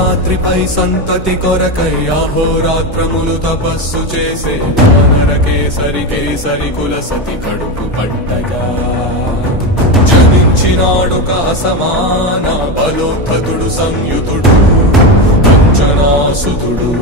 అంజనాద్రిపై సంతతి కొరకై అహోరాత్రములు తపస్సు చేసే వానర కేసరి కేసరి కుల సతి కడుపు పట్టగా జనించినాడొక అసమాన బలోద్ధతుడు సంయుతుడు అంజనాసుతుడు.